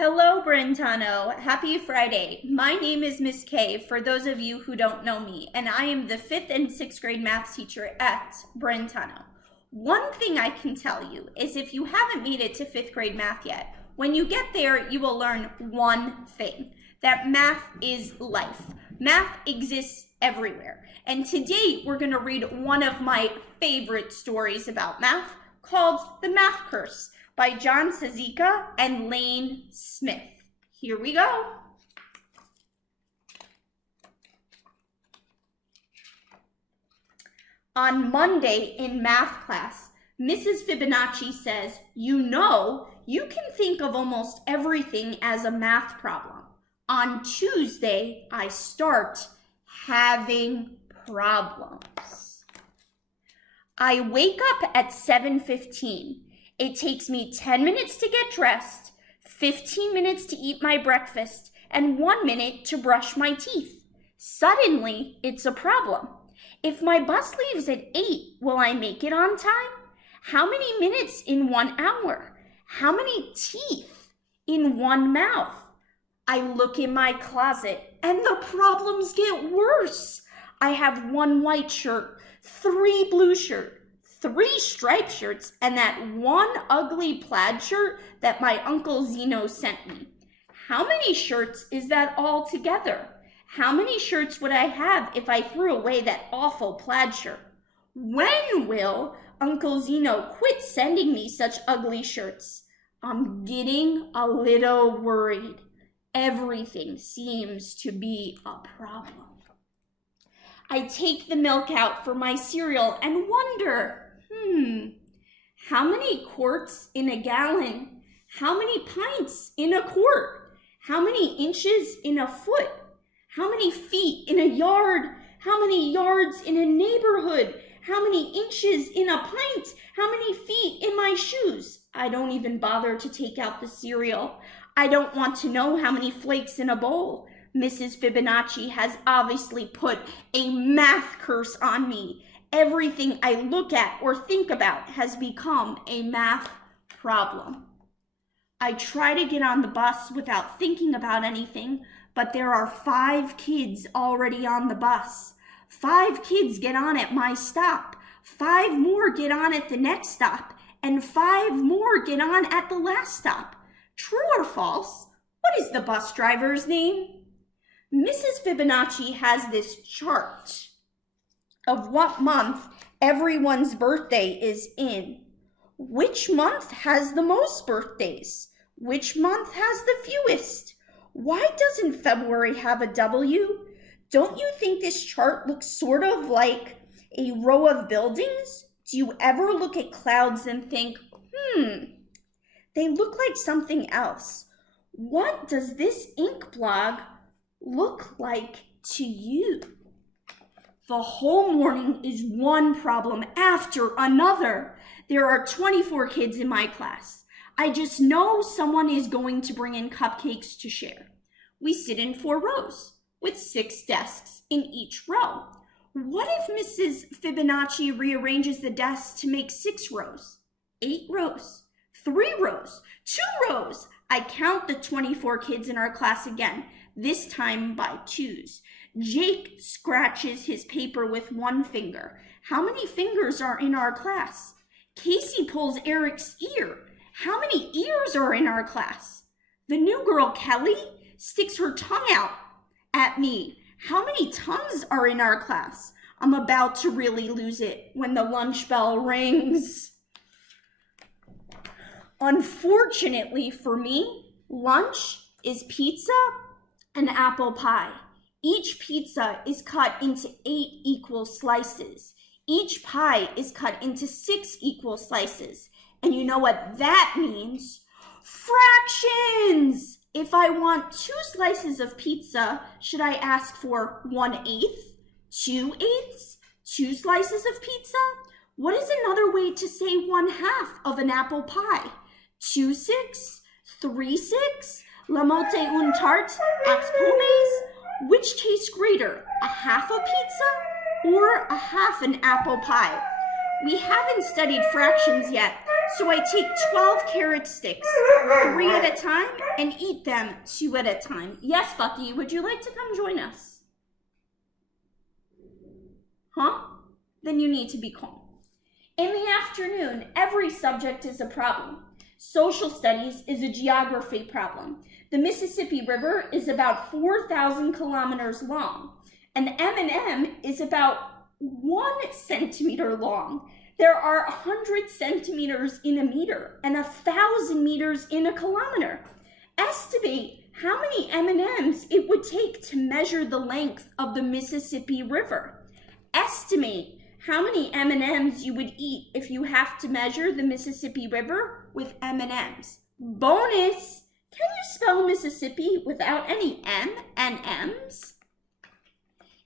Hello, Brentano. Happy Friday. My name is Miss K, for those of you who don't know me, and I am the 5th and 6th grade math teacher at Brentano. One thing I can tell you is if you haven't made it to 5th grade math yet, when you get there, you will learn one thing, that math is life. Math exists everywhere. And today, we're going to read one of my favorite stories about math called The Math Curse by John Sazika and Lane Smith. Here we go. On Monday in math class, Mrs. Fibonacci says, you can think of almost everything as a math problem. On Tuesday, I start having problems. I wake up at 7:15. It takes me 10 minutes to get dressed, 15 minutes to eat my breakfast, and 1 minute to brush my teeth. Suddenly, it's a problem. If my bus leaves at 8, will I make it on time? How many minutes in 1 hour? How many teeth in one mouth? I look in my closet, and the problems get worse. I have 1 white shirt, 3 blue shirts, 3 striped shirts, and that 1 ugly plaid shirt that my Uncle Zeno sent me. How many shirts is that all together? How many shirts would I have if I threw away that awful plaid shirt? When will Uncle Zeno quit sending me such ugly shirts? I'm getting a little worried. Everything seems to be a problem. I take the milk out for my cereal and wonder, how many quarts in a gallon? How many pints in a quart? How many inches in a foot? How many feet in a yard? How many yards in a neighborhood? How many inches in a pint? How many feet in my shoes? I don't even bother to take out the cereal. I don't want to know how many flakes in a bowl. Mrs. Fibonacci has obviously put a math curse on me. Everything I look at or think about has become a math problem. I try to get on the bus without thinking about anything, but there are 5 kids already on the bus. 5 kids get on at my stop. 5 more get on at the next stop, and 5 more get on at the last stop. True or false? What is the bus driver's name? Mrs. Fibonacci has this chart of what month everyone's birthday is in. Which month has the most birthdays? Which month has the fewest? Why doesn't February have a W? Don't you think this chart looks sort of like a row of buildings? Do you ever look at clouds and think, they look like something else? What does this ink blog look like to you? The whole morning is one problem after another. There are 24 kids in my class. I just know someone is going to bring in cupcakes to share. We sit in 4 rows with 6 desks in each row. What if Mrs. Fibonacci rearranges the desks to make 6 rows, 8 rows, 3 rows, 2 rows? I count the 24 kids in our class again, this time by 2s. Jake scratches his paper with 1 finger. How many fingers are in our class? Casey pulls Eric's ear. How many ears are in our class? The new girl, Kelly, sticks her tongue out at me. How many tongues are in our class? I'm about to really lose it when the lunch bell rings. Unfortunately for me, lunch is pizza and apple pie. Each pizza is cut into 8 equal slices. Each pie is cut into 6 equal slices. And you know what that means? Fractions! If I want 2 slices of pizza, should I ask for 1/8, 2/8, 2 slices of pizza? What is another way to say 1/2 of an apple pie? 2/6, 3/6, la molte un tarte, ax pommes? Which tastes greater, a half a pizza or a half an apple pie? We haven't studied fractions yet, So I take 12 carrot sticks, 3 at a time, and eat them 2 at a time. Yes, Bucky, would you like to come join us? Huh? Then you need to be calm. In the afternoon, every subject is a problem. Social studies is a geography problem. The Mississippi River is about 4,000 kilometers long. An M&M is about 1 centimeter long. There are 100 centimeters in a meter and 1,000 meters in a kilometer. Estimate how many M&Ms it would take to measure the length of the Mississippi River. Estimate how many M&Ms you would eat if you have to measure the Mississippi River with M&Ms. Bonus! Can you spell Mississippi without any M and M's?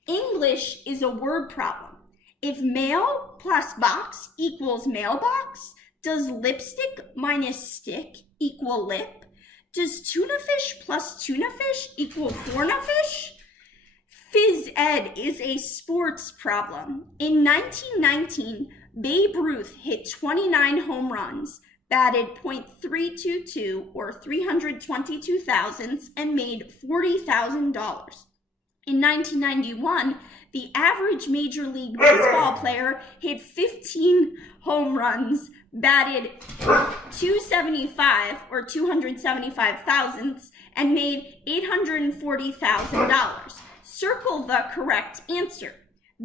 English is a word problem. If mail plus box equals mailbox, does lipstick minus stick equal lip? Does tuna fish plus tuna fish equal tuna fish? Phys ed is a sports problem. In 1919, Babe Ruth hit 29 home runs, batted .322 or 322 thousandths, and made $40,000. In 1991, the average Major League Baseball player hit 15 home runs, batted .275 or 275 thousandths, and made $840,000. Circle the correct answer.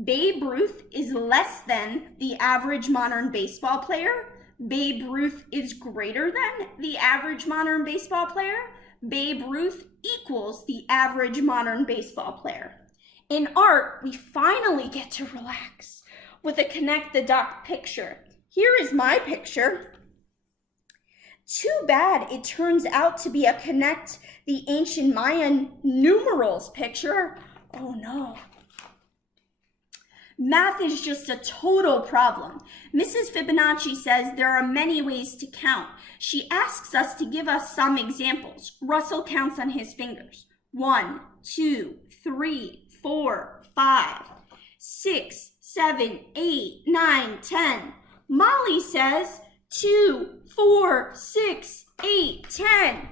Babe Ruth is less than the average modern baseball player. Babe Ruth is greater than the average modern baseball player. Babe Ruth equals the average modern baseball player. In art, we finally get to relax with a connect the dot picture. Here is my picture. Too bad it turns out to be a connect the ancient Mayan numerals picture. Oh no. Math is just a total problem. Mrs. Fibonacci says there are many ways to count. She asks us to give us some examples. Russell counts on his fingers. 1, 2, 3, 4, 5, 6, 7, 8, 9, 10. Molly says 2, 4, 6, 8, 10.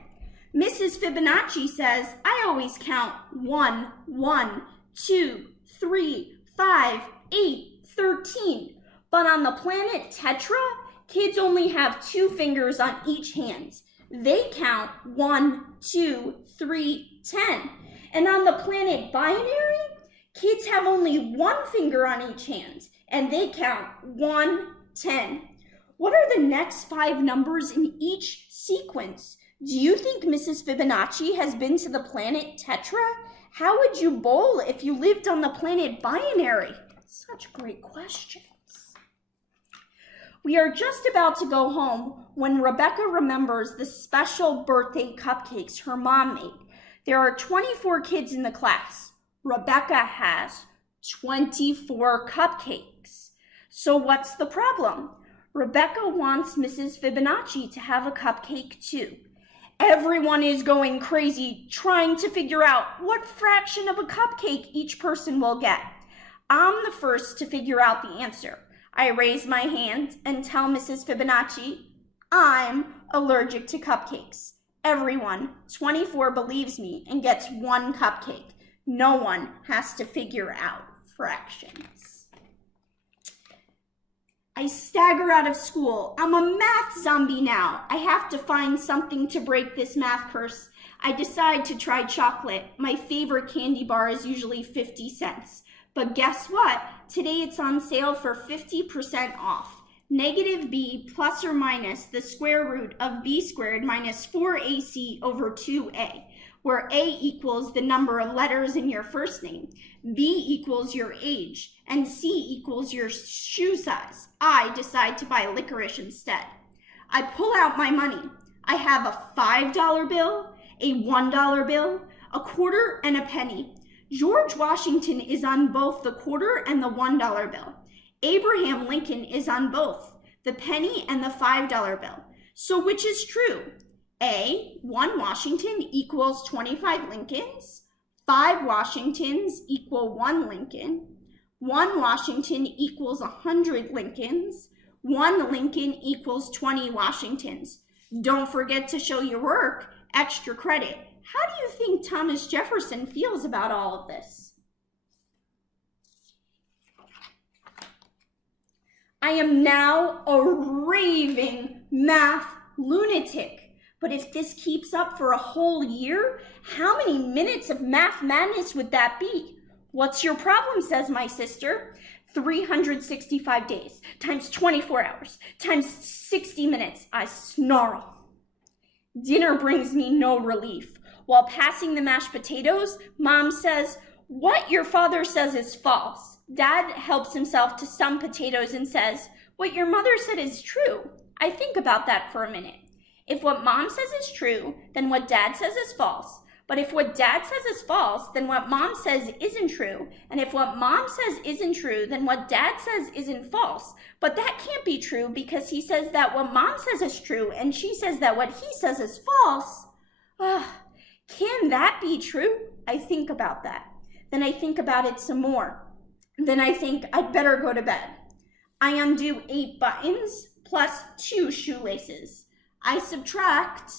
Mrs. Fibonacci says, I always count 1, 1, 2, 3, 5, 8, 13. But on the planet Tetra, kids only have 2 fingers on each hand. They count 1, 2, 3, 10. And on the planet Binary, kids have only 1 finger on each hand, and they count 1, 10. What are the next 5 numbers in each sequence? Do you think Mrs. Fibonacci has been to the planet Tetra? How would you bowl if you lived on the planet Binary? Such great questions. We are just about to go home when Rebecca remembers the special birthday cupcakes her mom made. There are 24 kids in the class. Rebecca has 24 cupcakes. So what's the problem? Rebecca wants Mrs. Fibonacci to have a cupcake too. Everyone is going crazy trying to figure out what fraction of a cupcake each person will get. I'm the first to figure out the answer. I raise my hand and tell Mrs. Fibonacci, I'm allergic to cupcakes. Everyone, 24, believes me and gets 1 cupcake. No one has to figure out fractions. I stagger out of school. I'm a math zombie now. I have to find something to break this math curse. I decide to try chocolate. My favorite candy bar is usually 50 cents. But guess what? Today it's on sale for 50% off. Negative b plus or minus the square root of b squared minus 4ac over 2a, where a equals the number of letters in your first name, b equals your age, and c equals your shoe size. I decide to buy licorice instead. I pull out my money. I have a $5 bill, a $1 bill, a quarter, and a penny. George Washington is on both the quarter and the $1 bill. Abraham Lincoln is on both, the penny and the $5 bill. So which is true? A, 1 Washington equals 25 Lincolns. 5 Washingtons equal 1 Lincoln. 1 Washington equals 100 Lincolns. 1 Lincoln equals 20 Washingtons. Don't forget to show your work extra credit. How do you think Thomas Jefferson feels about all of this? I am now a raving math lunatic. But if this keeps up for a whole year, how many minutes of math madness would that be? What's your problem, says my sister. 365 days times 24 hours times 60 minutes, I snarl. Dinner brings me no relief. While passing the mashed potatoes, Mom says, what your father says is false. Dad helps himself to some potatoes and says, what your mother said is true. I think about that for a minute. If what Mom says is true, then what Dad says is false. But if what Dad says is false, then what Mom says isn't true. And if what Mom says isn't true, then what Dad says isn't false. But that can't be true because he says that what Mom says is true and she says that what he says is false. Can that be true? I think about that. Then I think about it some more. Then I think I'd better go to bed. I undo 8 buttons plus 2 shoelaces. I subtract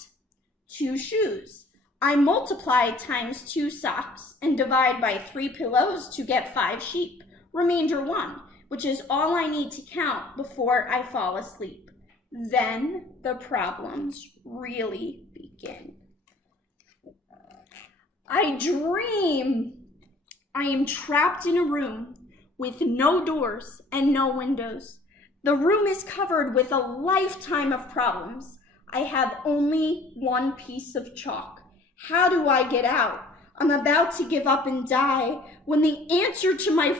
2 shoes. I multiply times 2 socks and divide by 3 pillows to get 5 sheep. Remainder 1, which is all I need to count before I fall asleep. Then the problems really begin. I dream I am trapped in a room with no doors and no windows. The room is covered with a lifetime of problems. I have only 1 piece of chalk. How do I get out? I'm about to give up and die when the answer to my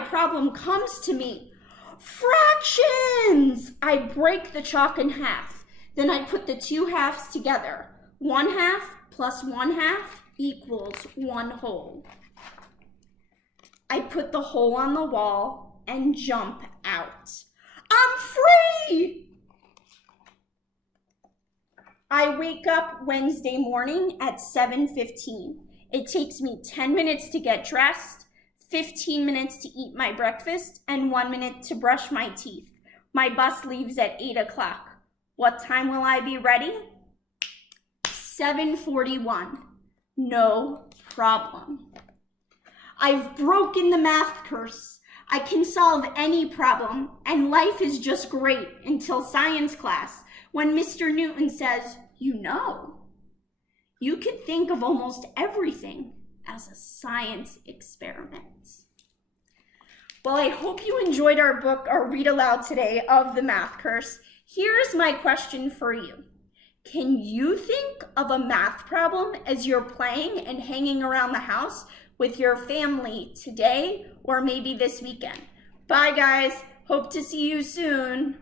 problem comes to me. Fractions! I break the chalk in half. Then I put the 2 halves together. 1 half plus 1 half equals 1 whole. I put the hole on the wall and jump out. I'm free! I wake up Wednesday morning at 7:15. It takes me 10 minutes to get dressed, 15 minutes to eat my breakfast, and 1 minute to brush my teeth. My bus leaves at 8 o'clock. What time will I be ready? 7:41. No problem. I've broken the math curse. I can solve any problem, and life is just great until science class, when Mr. Newton says, you can think of almost everything as a science experiment. Well, I hope you enjoyed our book, our read aloud today of The Math Curse. Here's my question for you. Can you think of a math problem as you're playing and hanging around the house with your family today or maybe this weekend? Bye, guys. Hope to see you soon.